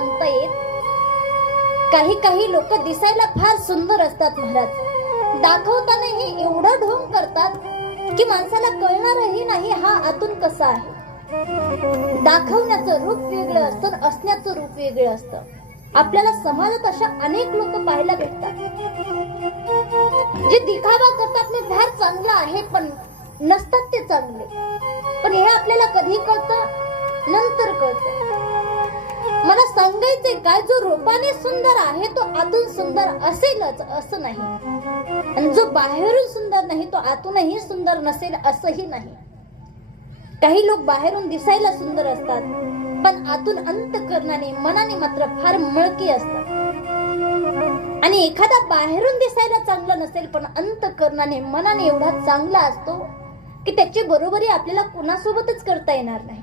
सांगता येत. काही लोक दिसायला फार सुंदर असतात महाराज, दाखवतानाही एवढं ढोंग करतात की माणसाला कळणारही नाही हा आतून कसा आहे. दाखवण्याचं रूप वेगळं असतं, असण्याचं रूप वेगळं असतं. आपल्याला समाजात अशा अनेक लोक पाहायला भेटतात जे दिखावा करतात मी फार चांगला आहे पण नसतात ते चांगले. पण हे आपल्याला कधी कळतं? नंतर कळतं. मला सांगायचंय काय, जो रूपाने सुंदर आहे तो आतून सुंदर असेलच असं नाही, आणि जो बाहेरून सुंदर नाही तो आतूनही सुंदर नसेल असंही नाही. काही लोक बाहेरून दिसायला सुंदर असतात पण आतून अंतःकरणाने मनाने मात्र फार मळकी असतात. आणि एखादा बाहेरून दिसायला चांगला नसेल पण अंतःकरणाने मनाने एवढा चांगला असतो की त्याची बरोबरी आपल्याला कुणासोबतच करता येणार नाही.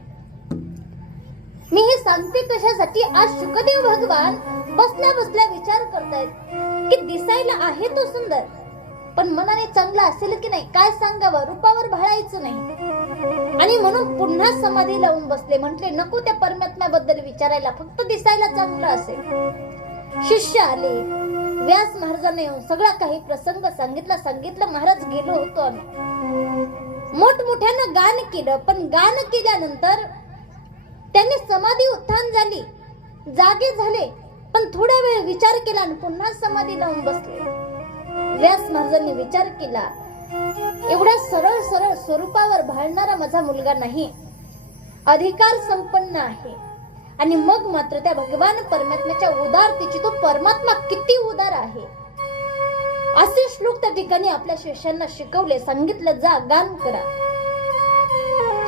मी हे सांगते कशासाठी, आज शुकदेव भगवान बसल्या बसल्या विचार करतायत की दिसायला आहे तो सुंदर पण मनाने चांगला असेल की नाही काय सांगावं, रूपावर भाळायचं नाही. आणि म्हणून पुन्हा समाधी लावून बसले. म्हटले नको त्या परमात्म्याबद्दल विचारायला, फक्त दिसायला चांगलं असेल. शिष्य आले, व्यास महाराजांना येऊन सगळा काही प्रसंग सांगितलं. महाराज गेलो होतो आम्ही, मोठमोठ्यानं गान केलं, पण गान केल्यानंतर त्यांनी समाधी उत्थान झाली, जागे झाले, पण थोडा वेळ विचार केला आणि पुन्हा समाधी लावून बसले. व्यास महाराजांनी विचार केला, एवढा सरळ सरळ स्वरूपावर भाळणारा माझा मुलगा नाही, अधिकार संपन्न आहे. आणि मग मात्र त्या भगवान परमात्म्याच्या उदारतेची, तो परमात्मा किती उदार आहे असे श्लोक त्या ठिकाणी आपल्या शिष्यांना शिकवले, सांगितलं जा गान करा.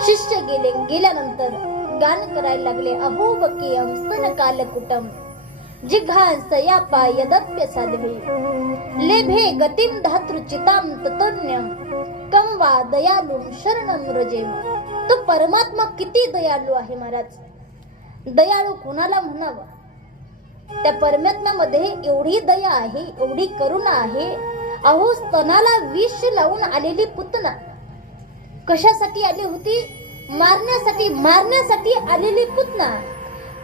शिष्य गेल्यानंतर गान करायला लागले. अहो बकीयम स्तन कालकुटम जिघांस या पायदप्य साध्वी लेभे गतिं धातृचिताम ततोन्यम कम वा दयालुम शरणं व्रजेम. तो परमात्मा किती दयाळू आहे महाराज. दयाळू कुणाला म्हणावं, त्या परमात्म्यामध्ये एवढी दया आहे, एवढी करुणा आहे. अहो स्तनाला विष लावून आलेली पुतना कशासाठी आली होती? मारण्यासाठी आलेली पुतना.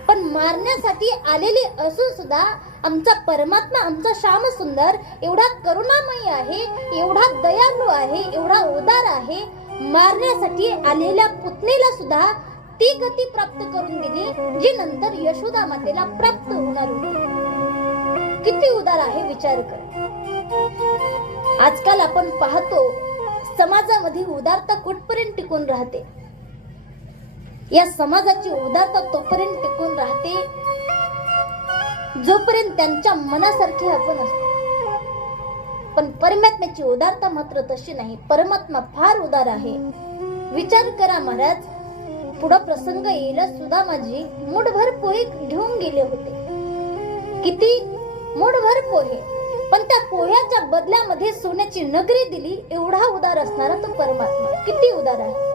पण मारण्यासाठी आलेली असून सुद्धा आमचा परमात्मा, आमचा श्याम सुंदर एवढा करुणामय आहे, एवढा दयाळू आहे, एवढा उदार आहे. मारण्यासाठी आलेल्या पुतणीला सुद्धा ती गती प्राप्त करून दिली जी नंतर यशोदा मातेला प्राप्त होणार होती. किती उदार आहे विचार कर. आजकाल आपण पाहतो समाजामध्ये उदारता कुठपर्यंत टिकून राहते. या समाजाची उदारता तोपर्यंत टिकून राहते जोपर्यंत त्यांच्या मनासारखे आपण असतो. पण परमात्म्याची उदारता मात्र तशी नाही. परमात्मा फार उदार आहे. विचार करा महाराज, पुढे प्रसंग येईल. सुदामाजी मूठभर पोहे घेऊन गेले होते. किती? मूठभर पोहे. पण त्या पोह्याच्या बदल्यामध्ये सोन्याची नगरी दिली. एवढा उदार असणारा तो परमात्मा किती उदार आहे.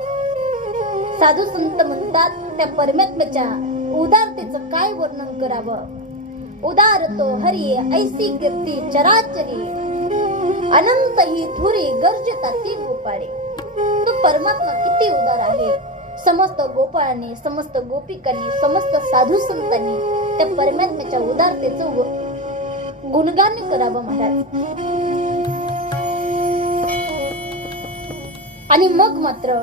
साधू संत म्हणतात त्या परमात्म्याच्या उदारतेचं काय वर्णन करावं. उदार तो हरी ऐसी कीर्ती चराचरी अनंत ही धुरी गर्जता ती गोपाळे. तो परमात्मा किती उदार आहे. समस्त गोपाळांनी, समस्त गोपिकांनी, समस्त साधू संतांनी त्या परमात्म्याच्या उदारतेचं गुणगान करावं महाराज. आणि मग मात्र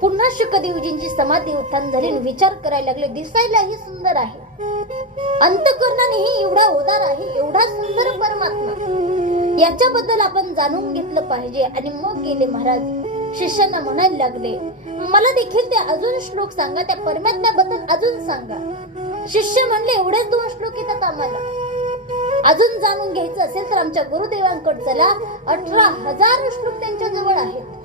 पुन्हा शुकदेवजींची समाधी उत्थान झाली. विचार करायला लागले, दिसायलाही सुंदर आहे, अंतःकरणानेही एवढा उदार आहे, एवढा सुंदर परमात्मा, याच्याबद्दल आपण जाणून घेतलं पाहिजे. आणि मग गेले महाराज शिष्यांना म्हणायला लागले, मला देखील ते अजून श्लोक सांगा, त्या परमात्म्याबद्दल अजून सांगा. शिष्य म्हणले, एवढेच 2 श्लोक येतात आम्हाला, अजून जाणून घ्यायचं असेल तर आमच्या गुरुदेवांकडे चला. 18,000 श्लोक त्यांच्या जवळ आहेत.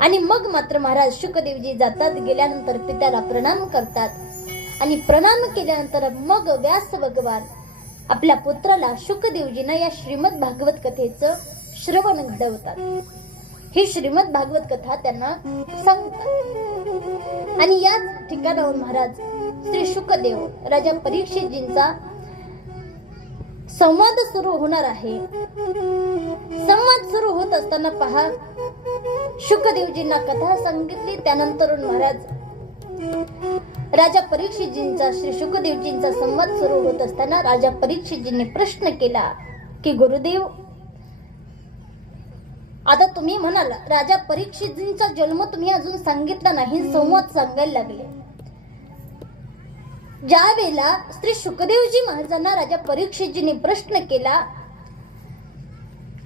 आणि मग मात्र महाराज शुकदेवजी जातात. गेल्यानंतर पित्याला प्रणाम करतात आणि प्रणाम केल्यानंतर मग व्यास भगवान आपल्या पुत्राला शुकदेवजींना या श्रीमद भागवत कथेचं श्रवण घडवतात. ही श्रीमद भागवत कथा त्यांना सांगतात. आणि याच ठिकाणाहून महाराज श्री शुकदेव राजा परीक्षितजींचा संवाद सुरू होणार आहे. संवाद सुरू होत असताना पहा, शुकदेवजींना कथा सांगितली. त्यानंतर महाराज राजा परीक्षितजींचा श्री शुकदेवजींचा संवाद सुरू होत असताना राजा परीक्षितजींनी प्रश्न केला की गुरुदेव, आता तुम्ही म्हणाल राजा परीक्षितजींचा जन्म तुम्ही अजून सांगितला नाही, संवाद सांगायला लागले. ज्या वेळेला श्री शुकदेवजी महाराजांना राजा परीक्षितजींनी प्रश्न केला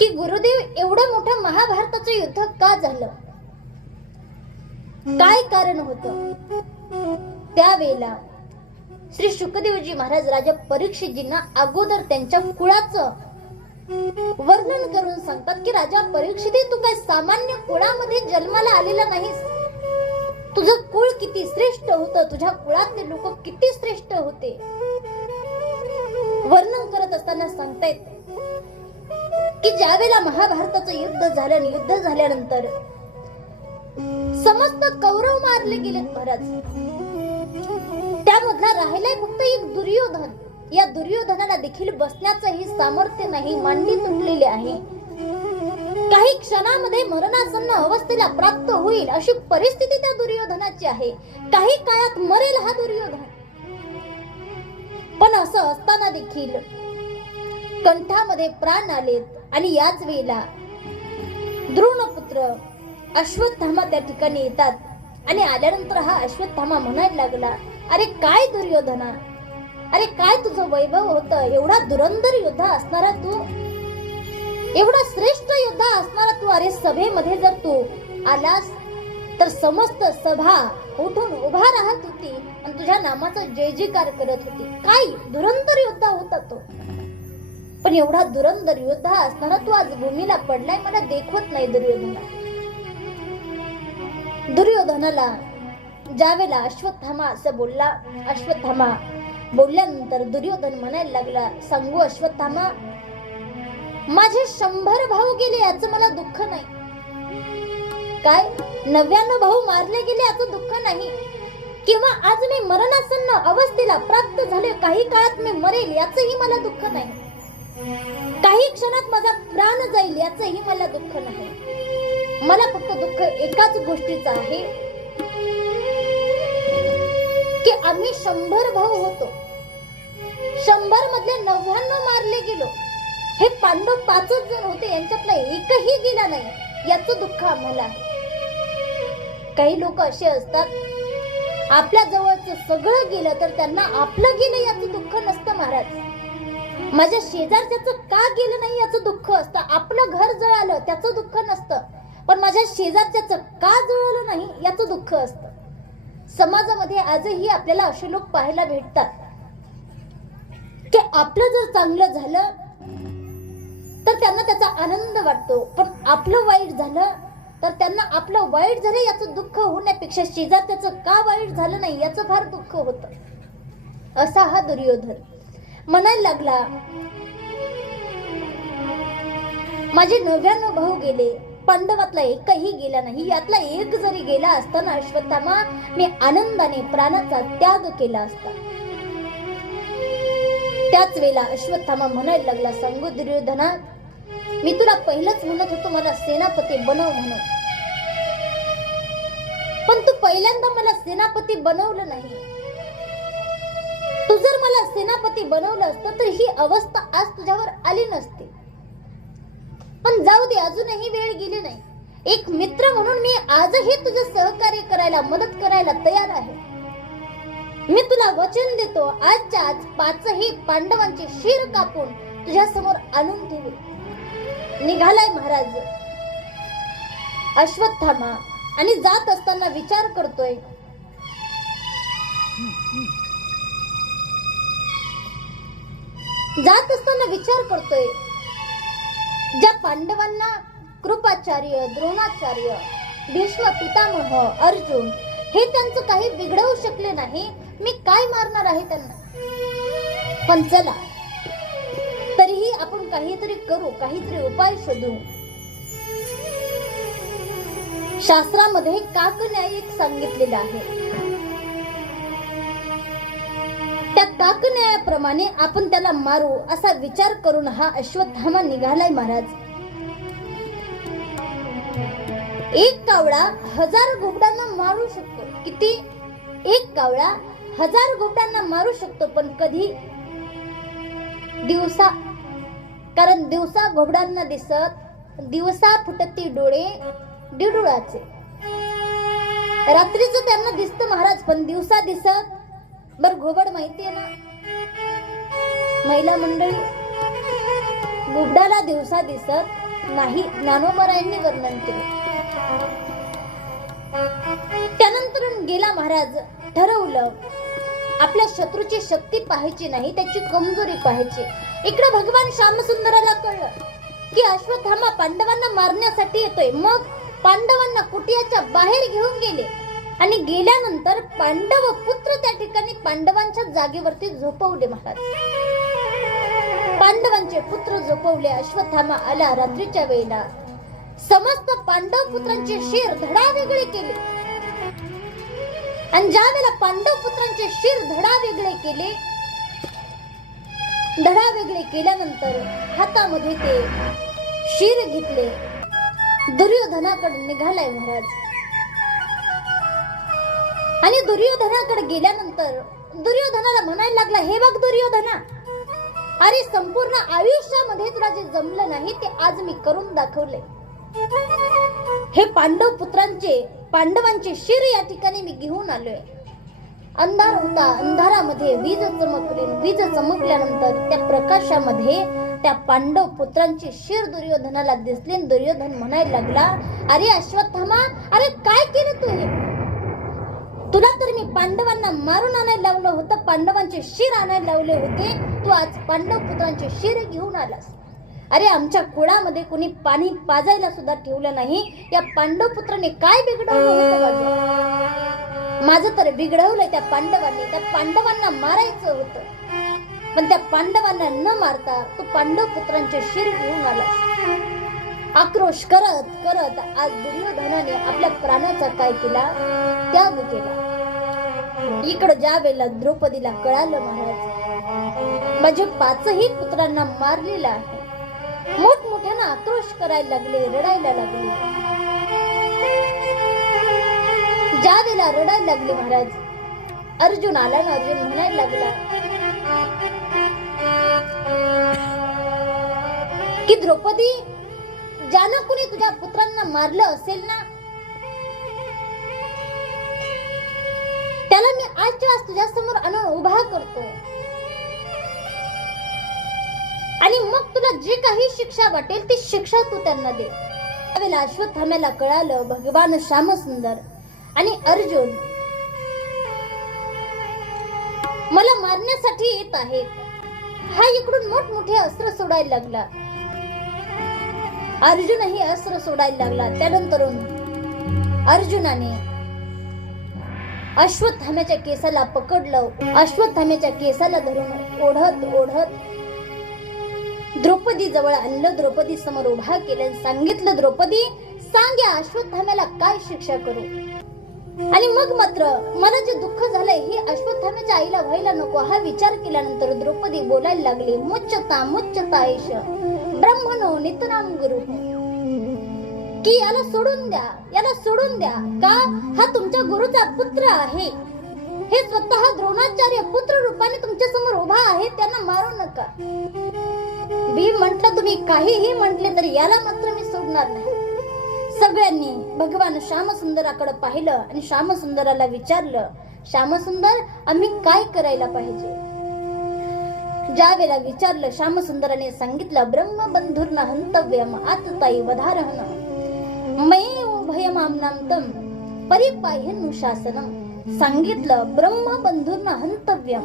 की गुरुदेव, एवढं मोठं महाभारताचं युद्ध का झालं, काय कारण होतं, त्यावेळेला श्री शुकदेवजी महाराज राजा परीक्षितजींना अगोदर त्यांच्या कुळाचं वर्णन करून सांगतात की राजा परीक्षित, तू काय सामान्य कुळामध्ये जन्माला आलेला नाहीस. तुझं कुळ किती श्रेष्ठ होतं, तुझ्या कुळातले लोक किती श्रेष्ठ होते. वर्णन करत असताना सांगतायत की ज्या वेळेला महाभारताचं युद्ध झालं, युद्ध झाल्यानंतर समस्त कौरव मारले गेले महाराज. त्यामधला राहिलाय फक्त एक दुर्योधन. या दुर्योधनाला देखील बसण्याचंही सामर्थ्य नाही, मांडी तुटलेली आहे. काही क्षणामध्ये मरणासन्न अवस्थेला प्राप्त होईल अशी परिस्थिती त्या दुर्योधनाची आहे. काही काळात मरेल हा दुर्योधन. पण असं असताना देखील कंठामध्ये प्राण आलेत आणि याच वेळेला द्रोणपुत्र अश्वत्थामा त्या ठिकाणी येतात आणि आल्यानंतर हा अश्वत्थामा म्हणायला लागला, अरे काय दुर्योधना, अरे काय तुझं वैभव होतं, एवढा धुरंधर योद्धा असणारा तू, एवढा श्रेष्ठ योद्धा असणारा तू, अरे सभेमध्ये जर तू आलास तर समस्त सभा उठून उभा राहत होती आणि तुझ्या नामाचा जय जयकार करत होती. काय धुरंधर योद्धा होता तो. पण एवढा धुरंधर योद्धा असताना तू आज भूमीला पडलाय, मला देखवत नाही दुर्योधनाला ज्यावेळेला अश्वत्थामा असं बोलला, अश्वत्थामा बोलल्यानंतर दुर्योधन म्हणायला लागला, सांगू अश्वत्थामा, माझे 100 भाऊ गेले याचं मला दुःख नाही. काय 99 भाऊ मारले गेले याचं दुःख नाही, किंवा आज मी मरणासन्न अवस्थेला प्राप्त झाले, काही काळात मी मरेल याचंही मला दुःख नाही, काही क्षणात माझा प्राण जाईल याचंही मला दुःख नाही. मला फक्त दुःख एकाच गोष्टीचं आहे की आम्ही 100 भाऊ होतो, 100 मधले 99 मारले गेलो. हे पांडव 5च जण होते, यांच्यातला एकही गेला नाही याचं दुःख आम्हाला आहे. काही लोक असे असतात, आपल्या जवळचं सगळं गेलं तर त्यांना आपलं गेलं याचं दुःख नसतं महाराज. माझ्या शेजारच्याचं का गेलं नाही याचं दुःख असतं. आपलं घर जळालं त्याचं दुःख नसतं, पण माझ्या शेजारच्याचं का जळालं नाही याचं दुःख असतं. समाजामध्ये आजही आपल्याला असे लोक पाहायला भेटतात की आपलं जर चांगलं झालं तर त्यांना त्याचा आनंद वाटतो, पण आपलं वाईट झालं तर त्यांना आपलं वाईट झालं याचं दुःख होण्यापेक्षा शेजारच्याचं का वाईट झालं नाही याचं फार दुःख होतं. असा हा दुर्योधन म्हणायला लागला, माझे 99 भाऊ गेले, पांडवातला एकही गेला नाही, यातला एक जरी गेला असताना अश्वत्थामा मी आनंदाने प्राणाचा त्याग केला असता. त्याच वेळेला अश्वत्थामा म्हणायला लागला, सांगू दुर्योधना, मी तुला पहिलंच म्हणत होतो मला सेनापती बनव म्हणून, पण तू पहिल्यांदा मला सेनापती बनवलं नाही. तू जर मला सेनापती बनवलं असतं तर ही अवस्था आज तुझ्यावर आली नसती. पण जाऊ दे, अजूनही वेळ गेली नाही. एक मित्र म्हणून मी आजही तुझं सहकार्य करायला, मदत करायला तयार आहे. मी तुला वचन देतो, आजच्या आज 5ही पांडवांची शिर कापून तुझ्या समोर आणून ठेवी. निघालाय महाराज अश्वत्थामा आणि जात असताना विचार करतोय, ज्या पांडवांना कृपाचार्य, द्रोणाचार्य, भीष्म पितामह, अर्जुन हे त्यांचं काही बिघडवू शकले नाही, मी काय मारणार आहे त्यांना. पण चला तरीही आपण काहीतरी करू, काहीतरी उपाय शोधू. शास्त्रामध्ये काकन्याय एक सांगितलेलं आहे. त्या काकन्यायाप्रमाणे आपण त्याला मारू असा विचार करून हा अश्वत्थामा निघालाय महाराज. एक कावळा 1000 घुबडांना मारू शकतो. किती? एक कावळा 1000 घोबड्यांना मारू शकतो, पण कधी दिवसा, कारण दिवसा घोबड्यांना दिसत, दिवसा फुटती डोळे डिडुळाचे. रात्रीच त्यांना दिसतं महाराज, पण दिवसा दिसत. बर घोबड माहितीये ना महिला मंडळी, घोबड्याला दिवसा दिसत नाही, ज्ञानोबरायांनी वर्णन केले. त्यानंतर गेला महाराज, ठरवलं आपल्या शत्रूची शक्ती पाहायची नाही, त्याची कमजोरी पाहायची. इकडे भगवान श्यामसुंदराला कळलं की अश्वत्थामा पांडवांना मारण्यासाठी येतोय. मग पांडवांना कुटियाच्या बाहेर घेऊन गेले आणि गेल्यानंतर पांडव पुत्र त्या ठिकाणी पांडवांच्या जागेवरती झोपवले महाराज. पांडवांचे पुत्र झोपवले. अश्वत्थामा आला रात्रीच्या वेळेला, समस्त पांडव पुत्रांचे शिर धडा वेगळे केले. आणि ज्या वेळेला पांडव पुत्रांचे शिर धडा वेगळे केले, धडा वेगळे केल्यानंतर हातामध्ये ते शिर घेतले, दुर्योधनाकडे निघालाय महाराज. आणि दुर्योधनाकडे गेल्यानंतर दुर्योधनाला म्हणायला लागला, हे बघ दुर्योधना, अरे संपूर्ण आयुष्यामध्ये तुला जे जमलं नाही ते आज मी करून दाखवले. हे पांडव पुत्रांचे, पांडवांचे शिर या ठिकाणी मी घेऊन आलोय. अंधार होता, अंधारामध्ये वीज चमकली. वीज चमकल्यानंतर त्या प्रकाशामध्ये त्या पांडव पुत्रांचे शिर दुर्योधनाला दिसले. दुर्योधन म्हणायला लागला, अरे अश्वत्थामा, अरे काय केलं तू हे? तुला तर मी पांडवांना मारून आणायला लावलं होतं, पांडवांचे शिर आणायला लावले होते, तू आज पांडव पुत्रांचे शिर घेऊन आलास. अरे आमच्या कुळामध्ये कोणी पाणी पाजायला सुद्धा ठेवलं नाही. या पांडव पुत्राने काय बिघडवलं होतं? माझं तर बिघडवलंय त्या पांडवांनी. त्या पांडवांना मारायचं होतं, पण त्या पांडवांना न मारता तू पांडव पुत्रांचे शिर घेऊन आलास. आक्रोश करत करत आज दुर्योधनाने आपल्या प्राणाचा काय केला? त्याग केला. इकडे ज्या वेळेला द्रौपदीला कळालं महाराज, माझे 5ही पुत्रांना मारलेलं आहे, मोठमोठ्यानं आक्रोश करायला लागले, रडायला लागले. ज्या वेळेला रडायला लागले महाराज, अर्जुन आला ना, अर्जुन म्हणायला लागला की द्रौपदी, ज्यानं कुणी तुझ्या पुत्रांना मारलं असेल ना, त्याला मी आजच्या आज तुझ्या समोर आणून उभा करतो. आणि मग तुला जे काही शिक्षा वाटेल ती शिक्षा तू त्यांना दे. त्यावेळेला अश्वत्थाम्याला कळालं भगवान श्यामसुंदर आणि अर्जुन मला मारण्यासाठी येत आहेत. हा इकडून मोठमोठे अस्त्र सोडायला लागला. अर्जुनही अस्त्र सोडायला लागला. त्यानंतर अर्जुनाने अश्वत्थाम्याच्या केसाला पकडलं. अश्वत्थाम्याच्या केसाला धरून ओढत ओढत द्रौपदी जवळ आणलं. द्रौपदी समोर उभा केलं. सांगितलं, द्रौपदी सांग या अश्वत्थाम्याला काय शिक्षा करू? आणि मग मात्र मला जे दुःख झालंय हे अश्वत्थाम्याच्या आईला व्हायला नको. हा विचार केल्यानंतर द्रौपदी बोलायला लागली, मुच्यता मुच्यता एष ब्रह्मणो नितराम गुरु, की याला सोडून द्या, याला सोडून द्या. का? हा तुमच्या गुरुचा पुत्र आहे. हे स्वतः द्रोणाचार्य पुत्र रूपाने तुमच्या समोर उभा आहे, त्यांना मारू नका. मी म्हंटल, तुम्ही काहीही म्हटले तरी याला मात्र मी सोडणार नाही. सगळ्यांनी भगवान श्यामसुंदराकडे पाहिलं आणि श्यामसुंदराला विचारलं, श्यामसुंदर, आम्ही काय करायला पाहिजे? ज्या वेळेला विचारलं, श्यामसुंदराने सांगितलं, ब्रह्मबंधुर्न हंतव्यम आतताई वधारहन मये उभयमामनांतम परिपाह्यनुशासनम. सांगितलं, ब्रह्मबंधुर्न हंतव्यम,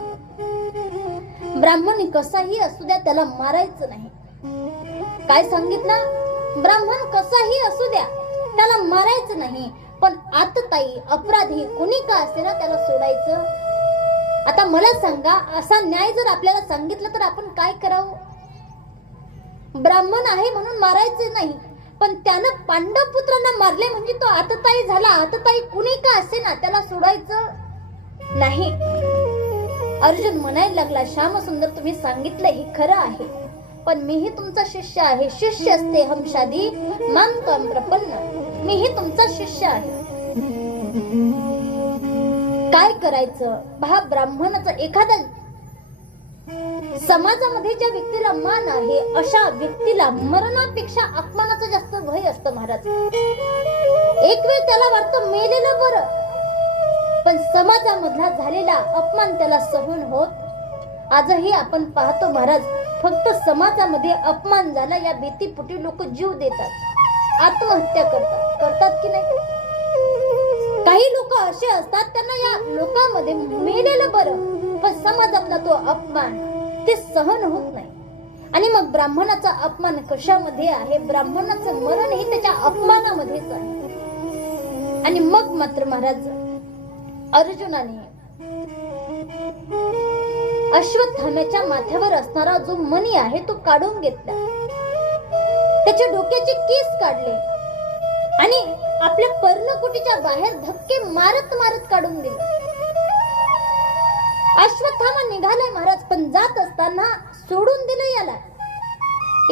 ब्राह्मण कसाही असू द्या त्याला मारायचं नाही. काय सांगितलं? ब्राह्मण कसाही असू द्या त्याला मारायचं नाही, पण आतताई अपराधी कुणी का असे ना त्याला सोडायचं. आता मला सांगा, असा न्याय जर आपल्याला सांगितलं तर आपण काय करावं? ब्राह्मण आहे म्हणून मारायचं नाही, पण त्यानं पांडव पुत्रांना मारले म्हणजे तो आतताई झाला. आतताई कुणी का असे ना त्याला सोडायचं नाही. अर्जुन म्हणायला लागला, श्यामसुंदर, तुम्ही सांगितलं हे खरं आहे, पण मीही तुमचा शिष्य आहे. शिष्य असते हमशादी माम त्वं प्रपन्न, मीही तुमचा शिष्य आहे. काय करायचं? हा ब्राह्मणाचा एखादा समाजामध्ये ज्या व्यक्तीला मान आहे अशा व्यक्तीला मरणापेक्षा अपमानाचं जास्त भय असतं महाराज. एक वेळ त्याला वाटतं मेलेलं बरं, पण समाजामधला झालेला अपमान त्याला सहन होत. आजही आपण पाहतो महाराज, फक्त समाजामध्ये अपमान झाला या भीतीपोटी लोक जीव देतात, आत्महत्या करतात की नाही? काही लोक असे असतात त्यांना या लोकांमध्ये मेलेलं बरं, पण समाजातला तो अपमान ते सहन होत नाही. आणि मग ब्राह्मणाचा अपमान कशामध्ये आहे? ब्राह्मणाचं मरण हे त्याच्या अपमानामध्येच आहे. आणि मग मात्र महाराज अर्जुनाने अश्वत्थाम्याच्या माथ्यावर असणारा जो मणी आहे तो काढून घेतला, त्याच्या डोक्याचे केस काढले आणि आपल्या पर्णकुटीच्या बाहेर धक्के मारत मारत काढून दिले. अश्वत्थामा निघालाय महाराज, पण जात असताना सोडून दिलं याला.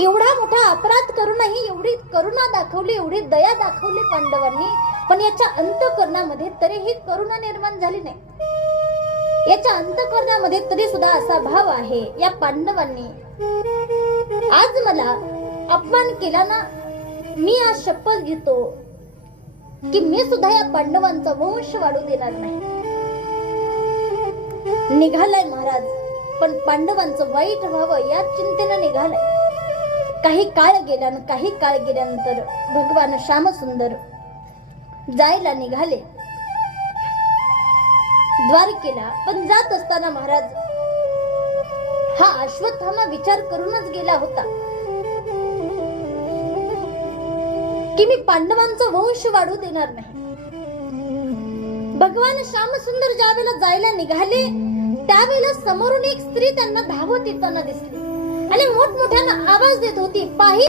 एवढा मोठा अपराध करूनही एवढी करुणा दाखवली, एवढी दया दाखवली पांडवांनी, पण याच्या अंतःकरणामध्ये तरीही करुणा निर्माण झाली नाही. याच्या अंतःकरणामध्ये तरी सुद्धा असा भाव आहे, या पांडवांनी आज मला अपमान केला ना, मी आज शपथ घेतो की मी सुद्धा या पांडवांचा वंश वाढू देणार नाही. निघालाय महाराज, पण पांडवांचं वाईट व्हावं या चिंतेनं निघालाय. काही काळ गेल्यानंतर भगवान श्यामसुंदर जायला निघाले द्वारकेला. पण जात असताना महाराज हा अश्वत्थामा विचार करूनच गेला होता की मी पांडवांचा वंश वाढू देणार नाही. भगवान श्यामसुंदर ज्यावेळेला जायला निघाले त्यावेळेला समोरून एक स्त्री त्यांना धावत येताना दिसली आणि मोठमोठ्यानं आवाज देत होती, पाही